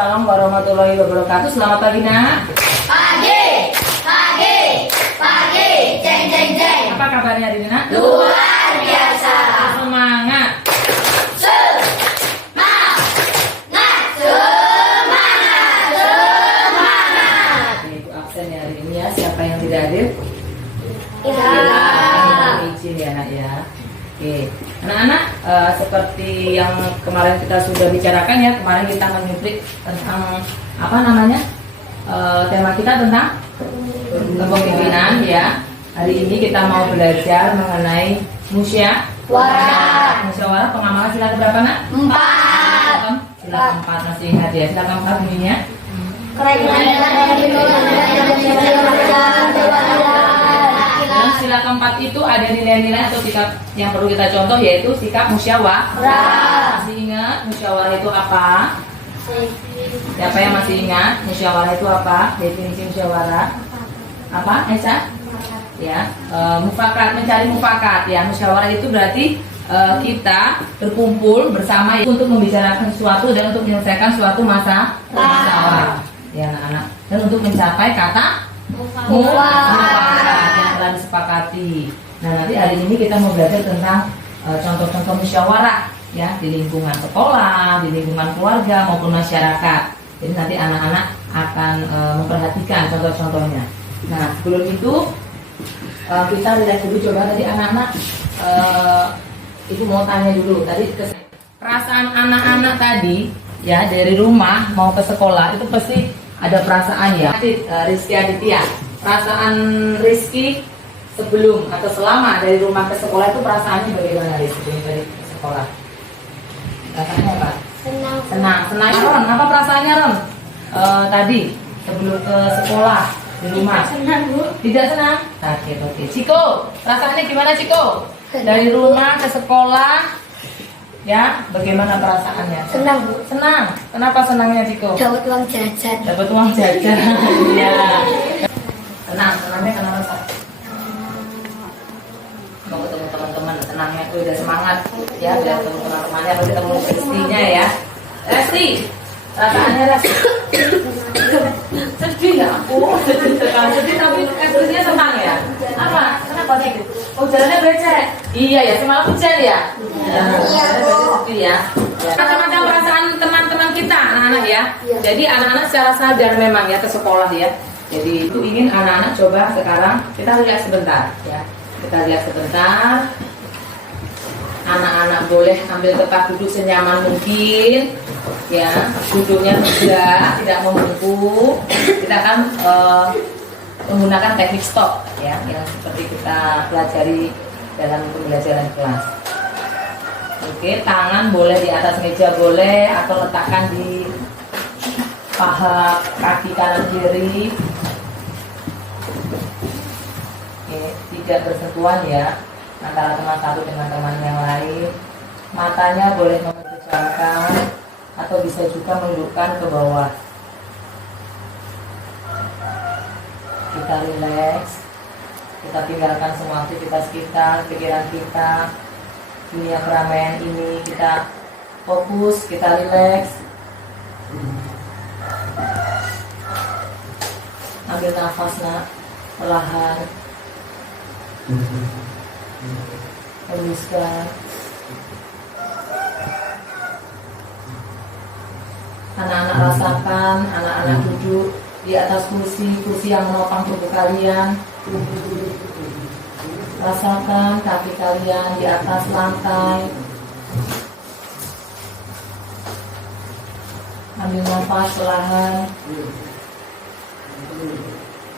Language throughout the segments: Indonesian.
Waalaikumsalam warahmatullahi wabarakatuh. Selamat pagi nak. Pagi, jeng jeng jeng. Apa kabarnya hari ini nak? Luar biasa. Semangat. Ibu absen ya hari ini ya. Siapa yang tidak hadir? Ya. Izin ya nak ya. Oke, anak-anak seperti yang kemarin kita sudah bicarakan ya, kemarin kita menyuplik tentang apa namanya tema kita tentang kepemimpinan ya. Hari ini kita mau belajar mengenai musyawarah. Musyawarah pengamalan sila berapa nak? 4. Sila 4 masih ingat ya? Sila 4 bunyinya? Sila keempat itu ada nilai-nilai atau sikap yang perlu kita contoh, yaitu sikap musyawarah. Masih ingat musyawarah itu apa? Siapa yang masih ingat musyawarah itu apa? Definisi musyawarah apa, Esa? Ya, mufakat, mencari mufakat ya. Musyawarah itu berarti kita berkumpul bersama untuk membicarakan sesuatu dan untuk menyelesaikan suatu masalah ya anak-anak, dan untuk mencapai kata mufakat yang telah disepakati. Nah, nanti hari ini kita mau belajar tentang contoh-contoh musyawarah ya di lingkungan sekolah, di lingkungan keluarga maupun masyarakat. Jadi nanti anak-anak akan memperhatikan contoh-contohnya. Nah, sebelum itu kita lihat dulu, coba tadi anak-anak ibu mau tanya dulu tadi perasaan anak-anak tadi ya, dari rumah mau ke sekolah itu pasti ada perasaan ya. Rizky Aditya, perasaan Rizky sebelum atau selama dari rumah ke sekolah itu perasaannya bagaimana Rizky dari sekolah? Rasanya apa? Senang. Ron, apa perasaannya Ron? Tadi sebelum ke sekolah di rumah. Senang, Bu. Tidak senang? Oke. Ciko, perasaannya gimana Ciko? Dari rumah ke sekolah, ya, bagaimana perasaannya? Senang, Bu. Senang. Kenapa senangnya Ciko? Dapat uang jajan. Dapat uang jajan. Iya. Senangnya kenapa Pak? Mau ketemu teman-teman, senangnya udah semangat ya, udah ketemu teman-temannya, udah ketemu istrinya ya. Resti, perasaannya Resti? Sedih ya aku. Sedih tapi ekspresinya senang ya. Apa? Kenapa gitu? Oh, jalannya becek. Iya ya, semalam hujan ya. Iya. Sedih ya. Macam-macam perasaan teman-teman kita, anak-anak ya. Jadi anak-anak secara sadar memang ya ke sekolah ya. Jadi itu ingin anak-anak coba sekarang kita lihat sebentar ya. Kita lihat sebentar. Anak-anak boleh ambil tempat duduk senyaman mungkin ya, duduknya tegak, tidak membungkuk. Kita akan menggunakan teknik stop ya, yang seperti kita pelajari dalam pembelajaran kelas. Oke, tangan boleh di atas meja boleh, atau letakkan di paha kaki kanan kiri. Oke, tidak bersentuhan ya antara teman satu dengan teman yang lain. Matanya boleh memejamkan atau bisa juga menundukkan ke bawah. Kita rileks, kita tinggalkan semua aktivitas kita, pikiran kita, dunia keramaian ini, kita fokus, kita rileks. Ambil nafas nak, perlahan. Hembuskan. Anak-anak rasakan, anak-anak duduk di atas kursi yang menopang tubuh kalian. Rasakan kaki kalian di atas lantai. Ambil nafas perlahan.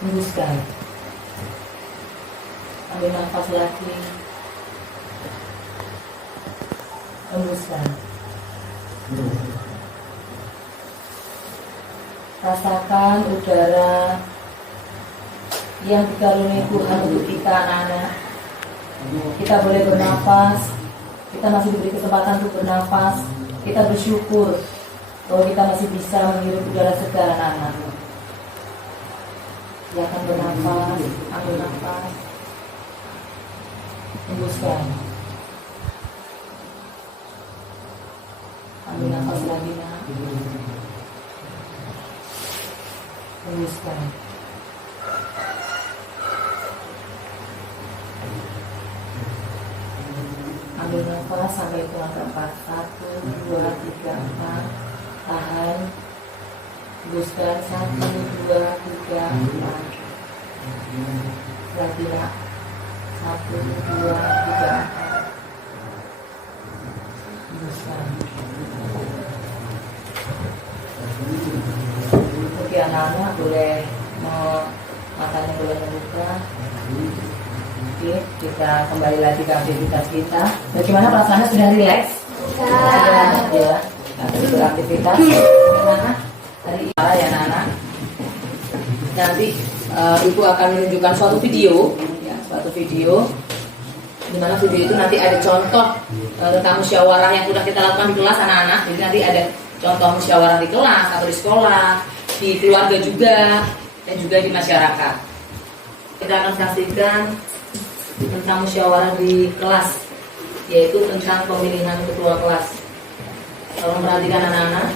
Hembuskan. Ambil nafas lagi. Hembuskan. Rasakan udara yang dikaruniai Tuhan untuk kita anak-anak. Kita boleh bernafas. Kita masih diberi kesempatan untuk bernafas. Kita bersyukur bahwa kita masih bisa menghirup udara segar anak-anak. Silakan bernafas, ambil nafas, hembuskan. Ambil nafas lagi nak. Teruskan. Ambil nafas sampai hitungan keempat. 1, 2, 3, 4. Tahan. Teruskan. 1, 2, 3, 4. Lagi nak. 1, 2, 3, 4. Teruskan. Oke, anak-anak boleh matanya boleh membuka. Oke, kita kembali lagi ke aktivitas kita. Bagaimana perasaannya, sudah rileks? Sudah ya. Kita beraktivitas. Gimana hari ini ya anak-anak? Nanti ibu akan menunjukkan suatu video, ya, suatu video. Di mana video itu nanti ada contoh tentang musyawarah yang sudah kita lakukan di kelas anak-anak. Jadi nanti ada contoh musyawarah di kelas atau di sekolah, di keluarga juga, dan juga di masyarakat. Kita akan saksikan tentang musyawarah di kelas, yaitu tentang pemilihan ketua kelas. Tolong perhatikan anak-anak.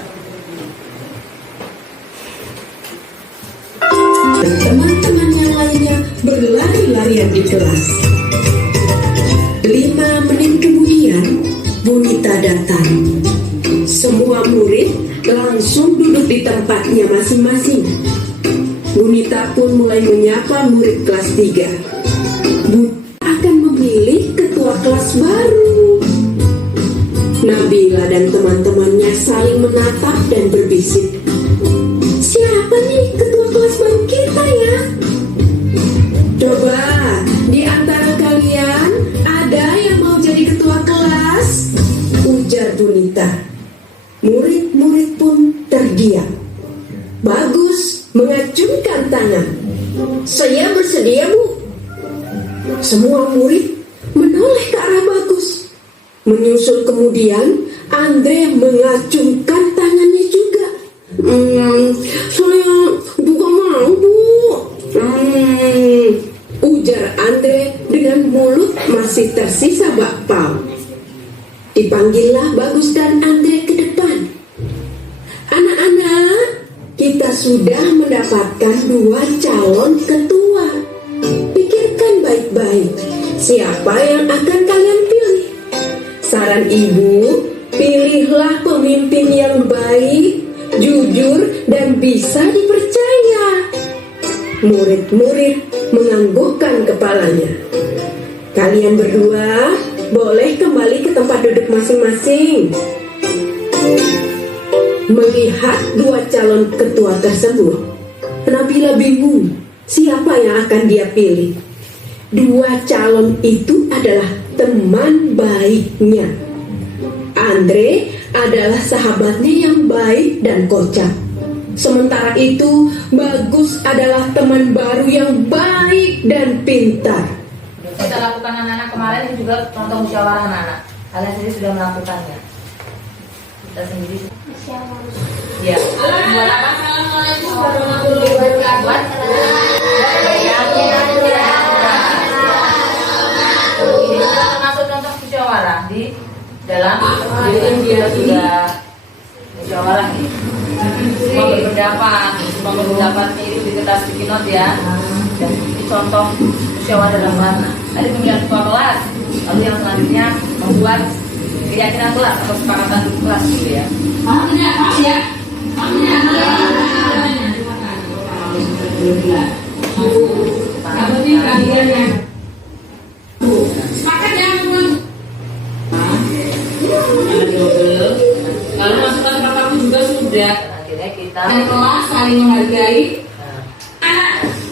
Teman-teman yang lainnya berlari-larian di kelas. 5 menit kemudian, Bunita datang. Semua murid langsung duduk di tempatnya masing-masing. Bunita pun mulai menyapa murid kelas 3. Akan memilih ketua kelas baru. Nabila dan teman-temannya saling menatap dan berbisik. Siapa nih ketua kelas baru kita ya? Coba, di antara kalian ada yang mau jadi ketua kelas? Ujar Bunita. Murid-murid pun terdiam. Bagus mengacungkan tangan. Saya bersedia, Bu. Semua murid menoleh ke arah Bagus. Menyusul kemudian Andre mengacungkan tangannya juga. Saya juga mau, Bu. Ujar Andre dengan mulut masih tersisa bakpao. Dipanggillah Bagus dan Andre ke depan. Anak-anak, kita sudah mendapatkan 2 calon ketua. Pikirkan baik-baik, siapa yang akan kalian pilih? Saran ibu, pilihlah pemimpin yang baik, jujur, dan bisa dipercaya. Murid-murid menganggukkan kepalanya. Kalian berdua boleh kembali ke tempat duduk masing-masing. Melihat 2 calon ketua tersebut, Nabila bingung siapa yang akan dia pilih. 2 calon itu adalah teman baiknya. Andre adalah sahabatnya yang baik dan kocak. Sementara itu, Bagus adalah teman baru yang baik dan pintar. Kita lakukan anak-anak kemarin, ini juga contoh musyawarah anak-anak. Kalian sendiri sudah melakukannya. Kita sendiri. Ya. Buat apa? Buat ini termasuk contoh musyawarah di dalam jadi kita sudah musyawarah nih. Semua berpendapat mirip di kertas sticky note ya. Dan ini contoh musyawarah dalam kelas. Tadi pemilihan ketua kelas, lalu yang selanjutnya membuat keyakinan kelas atau kesepakatan kelas gitu ya. Lalu masukan kamu juga sudah. Akhirnya kita Kelas saling menghargai.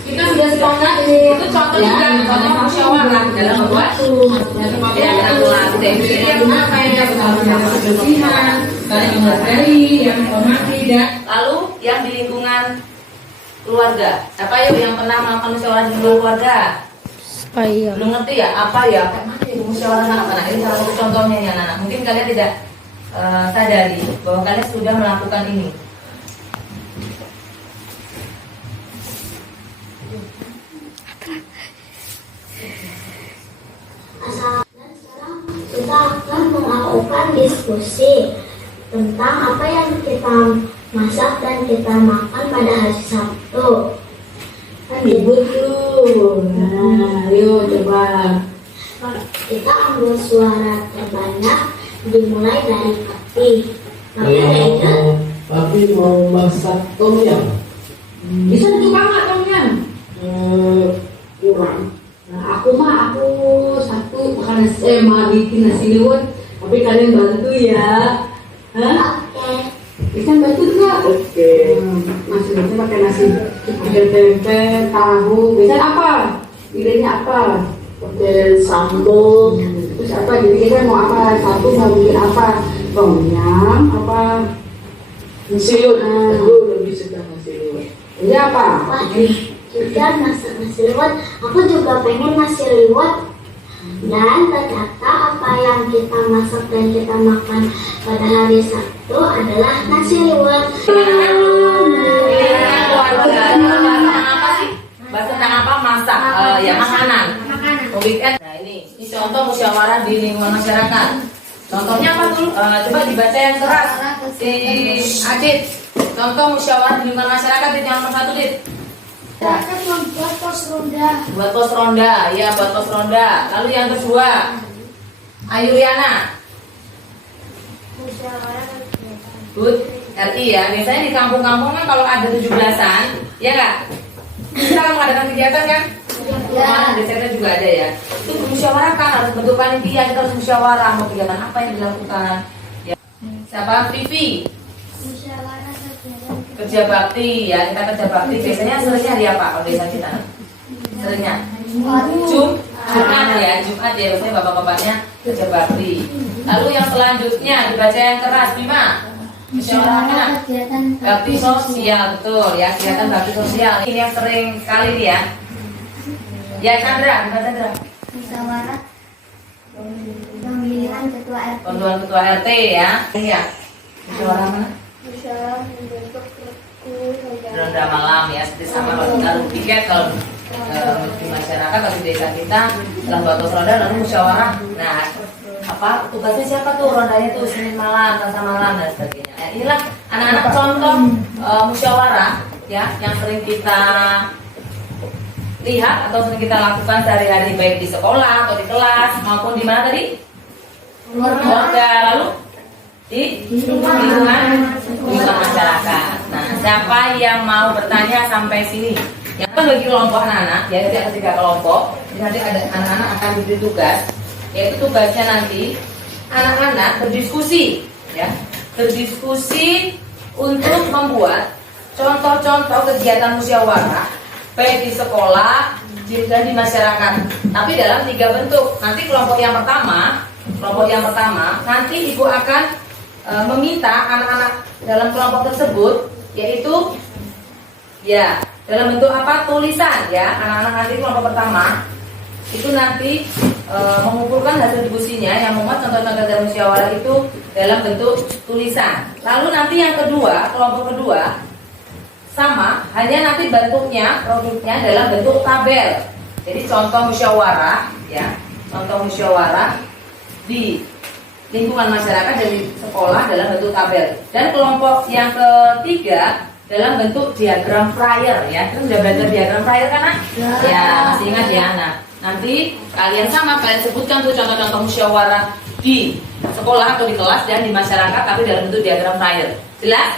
kita sudah sepakat itu contoh juga contoh musyawarah dalam membuat keyakinan kelas. Jadi yang apa yang Kebersihan, saling menghargai, yang menghormati dan lalu yang di lingkungan keluarga. Apa ya yang pernah melakukan musyawarah di lingkungan keluarga? Belum ngerti ya? Apa ya? Kayak mana ya musyawarah anak-anak? Ini salah satu contohnya ya anak-anak. Mungkin kalian tidak sadari bahwa kalian sudah melakukan ini. Dan sekarang kita akan melakukan diskusi tentang apa yang kita masak dan kita makan pada hari Sabtu. satu. Ribut dulu. Nah, ayo coba. Kita ambil suara terbanyak dimulai dari Papi. Papi ada ide? Papi mau masak tom yum. Bisa juga nggak tomnya? Kurang. Nah, aku satu makan bikin nasi liwet. Tapi kalian bantu ya. Hah? Oke. Bisa bantu nggak? Oke. Nasi liwetnya pakai nasi. Ada tempe, tahu. Bisa apa? Idenya apa? Pakai sambal. Terus apa? Jadi kita mau apa? Satu mau bikin apa? Tom yum apa? Nasi liwet. Aku lebih suka nasi liwet. Ini apa? Wah, juga masak nasi liwet. Aku juga pengen nasi liwet. Dan ternyata apa yang kita masak dan kita makan pada hari Sabtu adalah nasi liwet. Apa sih? Bahas tentang apa? Masak, ya makanan. Weekend. Nah ini contoh musyawarah di lingkungan masyarakat. Contohnya apa tuh? Coba dibaca yang keras. Si Adit. Contoh musyawarah di lingkungan masyarakat di yang nomor 1, Dit. Kita membuat pos ronda. Buat pos ronda, ya buat pos ronda. Lalu yang kedua, Ayu Riana. Musyawarah Good, RI ya. Biasanya di kampung-kampung kan kalau ada 17-an, ya nggak? Kita akan mengadakan kegiatan kan? Kemarin desainnya juga ada ya. Itu bermusyawarahkan, harus bentuk panitia, kita harus musyawarah mau kegiatan apa yang dilakukan. Ya. Siapa? Vivi. musyawarah Kerja bakti ya, kita kerja bakti biasanya seringnya hari apa kalau desa kita? Seringnya Jumat ya, Jumat ya, biasanya bapak-bapaknya kerja bakti. Lalu yang selanjutnya dibaca yang keras, Bima. Musyawarahnya bakti sosial, betul ya, kegiatan bakti sosial. Ini yang sering sekali nih ya. Ya Chandra, dibaca Chandra. musyawarah pemilihan ketua RT. Pemilihan ketua RT ya. Iya. Musyawarah mana? Musyawarah membentuk Ronda malam ya, seperti sama kalau kita tiket kalau di masyarakat atau di desa kita setelah buat pos ronda lalu musyawarah. Nah, apa tugasnya siapa tuh rondanya tuh Senin malam, Selasa malam dan sebagainya. Nah, inilah anak-anak contoh musyawarah ya yang sering kita lihat atau sering kita lakukan sehari-hari baik di sekolah atau di kelas maupun di mana tadi? Keluarga, lalu di lingkungan masyarakat. Nah, siapa yang mau bertanya sampai sini? Yang kan bagi kelompok anak-anak, ya nanti ada 3 kelompok. Jadi nanti ada anak-anak akan diberi tugas, yaitu tugasnya nanti anak-anak berdiskusi, ya, berdiskusi untuk membuat contoh-contoh kegiatan musyawarah baik di sekolah dan di masyarakat. Tapi dalam 3 bentuk. Nanti kelompok yang pertama nanti ibu akan meminta anak-anak dalam kelompok tersebut yaitu ya dalam bentuk apa tulisan ya anak-anak nanti kelompok pertama itu nanti mengumpulkan hasil diskusinya yang memuat contoh-contoh dari musyawarah itu dalam bentuk tulisan. Lalu nanti yang kedua kelompok kedua sama hanya nanti bentuknya produknya dalam bentuk tabel. Jadi contoh musyawarah ya contoh musyawarah di lingkungan masyarakat dari sekolah dalam bentuk tabel. Dan kelompok yang ketiga dalam bentuk diagram flyer ya. Kita sudah belajar diagram flyer kan? Ya, masih ingat ya. Nah, nanti kalian sebutkan tuh contoh-contoh musyawarah di sekolah atau di kelas dan di masyarakat tapi dalam bentuk diagram flyer. Jelas?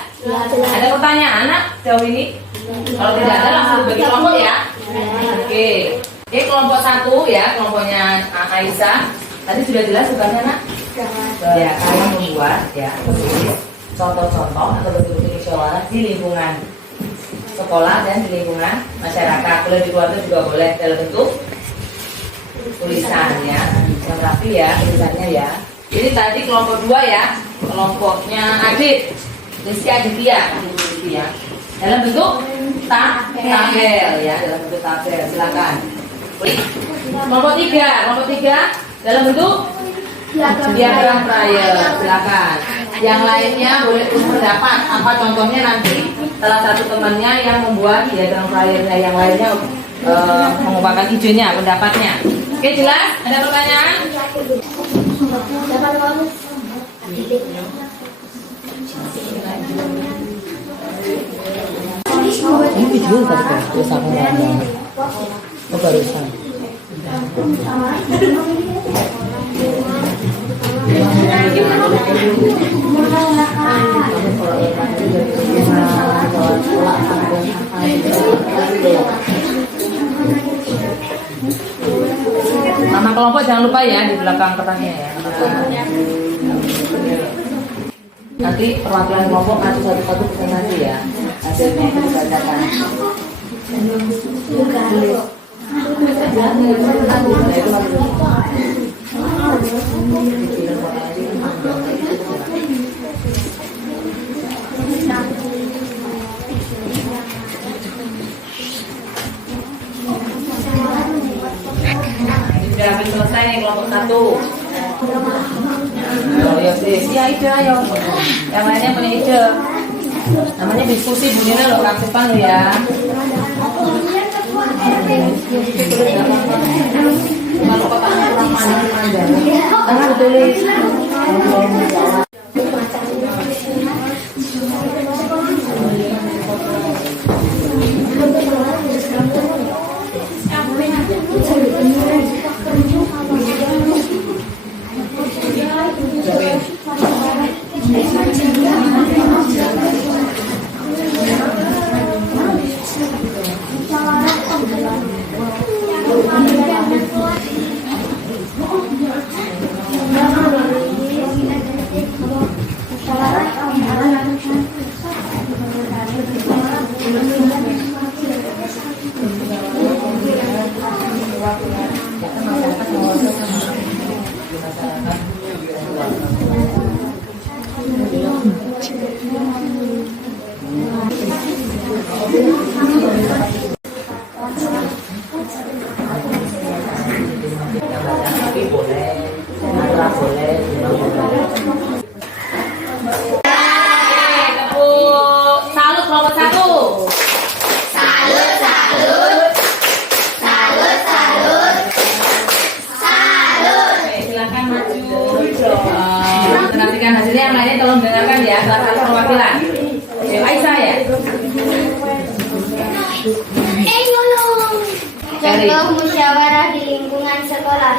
Ada pertanyaan anak jauh ini? Kalau tidak ada langsung bagi kelompok ya. Oke. Oke, kelompok 1 ya, kelompoknya Aisyah. Tadi sudah jelas tugasnya nak? Ya, kalian membuat ya contoh-contoh atau bentuk musyawarah di lingkungan sekolah dan di lingkungan masyarakat. Boleh di keluarga juga boleh dalam bentuk tulisan ya, yang rapi ya tulisannya ya. Jadi tadi kelompok 2 ya, kelompoknya Adit, Rizky Aditya, dalam bentuk tabel ya, dalam bentuk tabel. Silakan. Kelompok 3 dalam bentuk diagram flyer, silakan. Yang lainnya boleh berpendapat. Apa contohnya nanti salah satu temannya yang membuat diagram flyernya, yang lainnya mengungkapkan idenya, pendapatnya. Oke, jelas? Ada pertanyaan? Yuk tadi kan, terus aku ngomong. Oh barusan. Nama kelompok jangan lupa ya di belakang kertasnya ya. Nanti perwakilan kelompok kasih satu-satu presentasi ya. Hasilnya itu dibacakan. Sudah hampir selesai nih kelompok 1. Ya sis, ya ide ayo. Yang lainnya punya ide. Namanya diskusi bunyinya lo aktifan lo ya. Kalau kotaknya kurang panjang, tangan tulis. Perhatikan hasilnya, yang lainnya tolong dengarkan ya, salah satu perwakilan. Aisyah ya. Contoh musyawarah di lingkungan sekolah.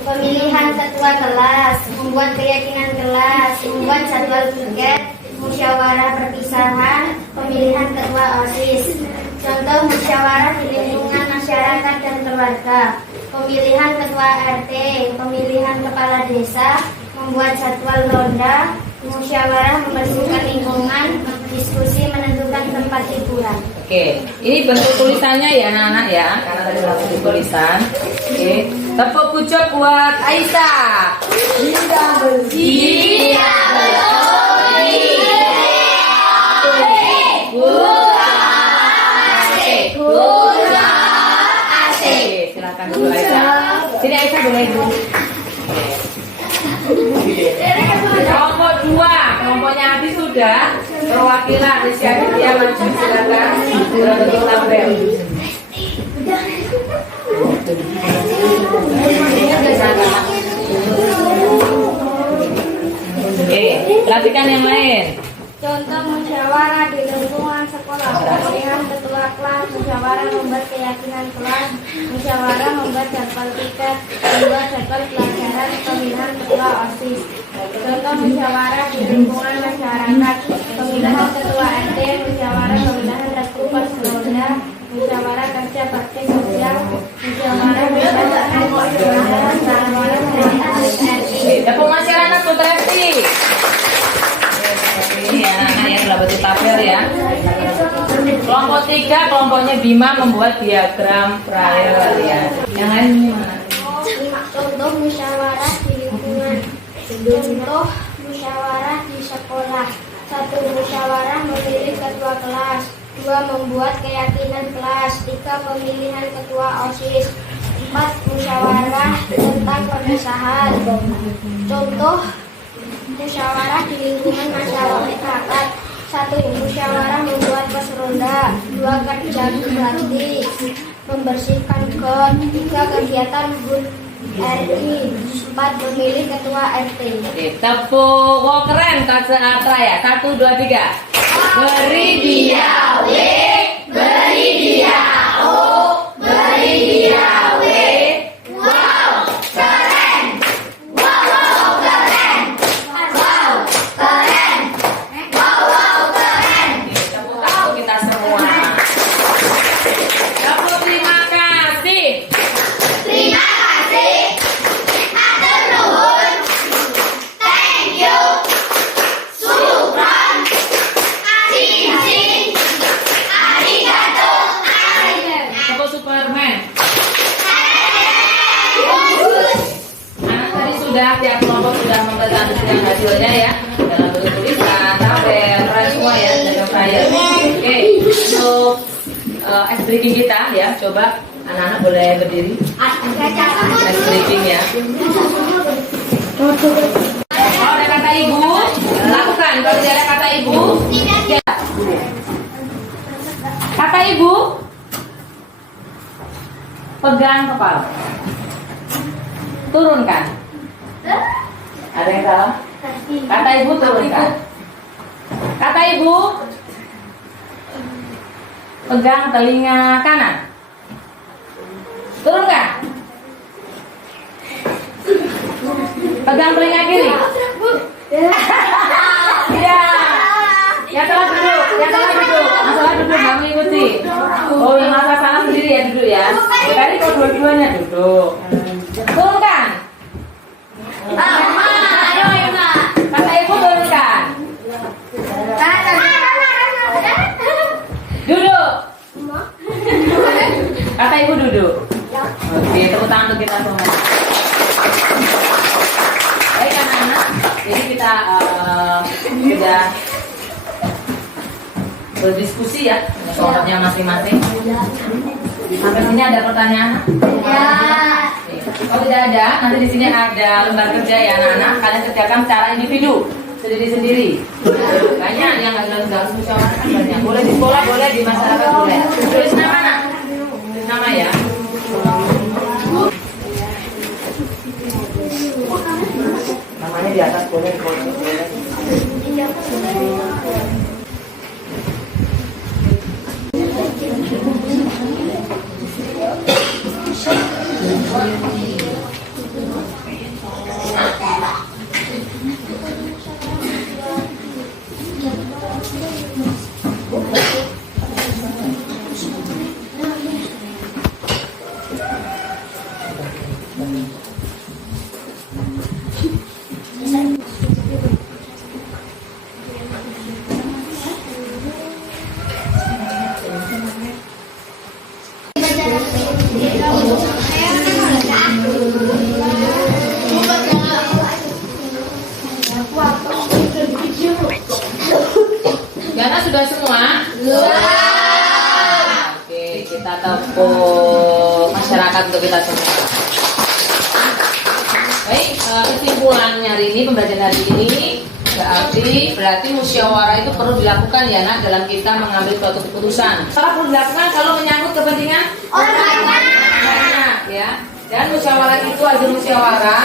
Pemilihan ketua kelas, membuat keyakinan kelas, membuat jadwal piket, musyawarah perpisahan, pemilihan ketua OSIS. Contoh musyawarah di lingkungan masyarakat dan keluarga. Pemilihan ketua RT, pemilihan kepala desa, membuat jadwal ronda, musyawarah membersihkan lingkungan, diskusi menentukan tempat hiburan. Oke, ini bentuk tulisannya ya anak-anak ya, karena tadi udah bentuk tulisan. Oke, tepuk pucuk buat Aisyah. Silakan dulu Aisyah. Sini Aisyah boleh dulu. Kelompok 2, kelompoknya habis sudah. Perwakilan Rizky Aditya maju silakan. Berbentuk tabel. Oke, perhatikan yang lain. Contoh musyawarah di lingkungan sekolah, pemilihan ketua kelas, musyawarah membuat keyakinan kelas, musyawarah membuat jadwal piket, membuat jadwal pelajaran, pemilihan ketua OSIS. Contoh musyawarah di lingkungan masyarakat, pemilihan ketua RT, musyawarah pemilihan restu pos ronda, musyawarah kerja bakti sosial, musyawarah berdasarkan musyawarah musyawarah dari RT. Dapur masyarakat Putresti. Ini ya anak-anak yang telah bentuk tabel ya. Kelompok 3, kelompoknya Bima membuat diagram Braille ya. Yang lain gimana? Contoh musyawarah di lingkungan. Contoh musyawarah di sekolah. 1. Musyawarah memilih ketua kelas. 2. Membuat keyakinan kelas. 3. Pemilihan ketua OSIS. 4. Musyawarah tentang perpisahan. Contoh musyawarah di lingkungan masyarakat. 1. Musyawarah membuat pos ronda. 2. Kerja bakti, membersihkan got. 3. Kegiatan HUT RI. 4. Memilih ketua RT. Oke, tepuk. Wow, keren Kak Atra ya. 1, 2, 3. Beri dia, beri yang hasilnya ya dalam bentuk tulisan, tabel, peran semua ya, dan flyer. Oke, untuk ice breaking kita ya, coba anak-anak boleh berdiri. Ice breaking ya. Kalau ada kata ibu, lakukan. Kalau tidak ada kata ibu, tidak. Kata ibu, pegang kepala. Turunkan. Ada yang salah? Kata ibu turunkan. Kata ibu, pegang telinga kanan. Turunkan. Pegang telinga kiri. Tidak. Yang salah duduk. Yang salah duduk. Yang salah duduk. Nggak mengikuti. Oh, yang salah sendiri ya duduk ya. Tadi kok dua-duanya duduk. Turunkan. Kata ibu turunkan. Duduk. Kata ibu duduk. Oke, tepuk tangan untuk kita semua. Baik anak-anak, jadi kita sudah berdiskusi ya dengan kelompoknya masing-masing. Sampai sini ada pertanyaan? Ya. Kalau tidak ada, nanti di sini ada lembar kerja ya anak-anak. Kalian kerjakan secara individu, sendiri-sendiri. Banyak yang nggak harus musyawarah kan banyak. Boleh di sekolah, boleh di masyarakat, boleh. Tulis nama nak, tulis nama ya. Namanya di atas boleh, boleh. Karena sudah semua? Oke, kita tepuk masyarakat untuk kita semua. Baik, kesimpulannya hari ini, pembelajaran hari ini berarti musyawarah itu perlu dilakukan ya nak dalam kita mengambil suatu keputusan. Salah perlu dilakukan kalau menyangkut kepentingan orang banyak ya. Dan musyawarah itu hasil musyawarah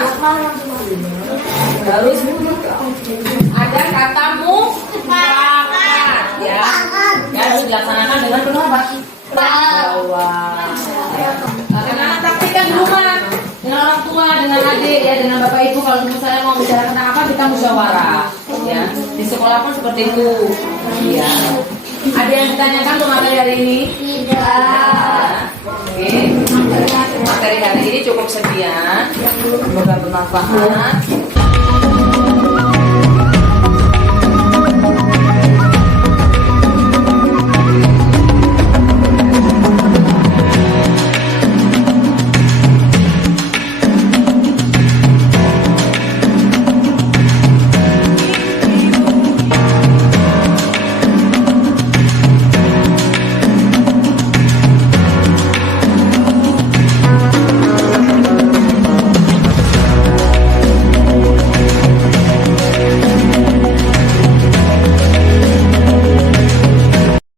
harus ada kata mufakat ya. Harus dilaksanakan dengan penuh apa? Karena praktikkan di rumah dengan orang tua, dengan adik ya, dengan bapak ibu. Kalau misalnya mau bicara tentang apa, kita musyawarah ya. Di sekolah pun seperti itu ya. Ada yang ditanyakan untuk materi hari ini? Tidak. Oke, materi hari ini cukup sekian. Semoga bermanfaat.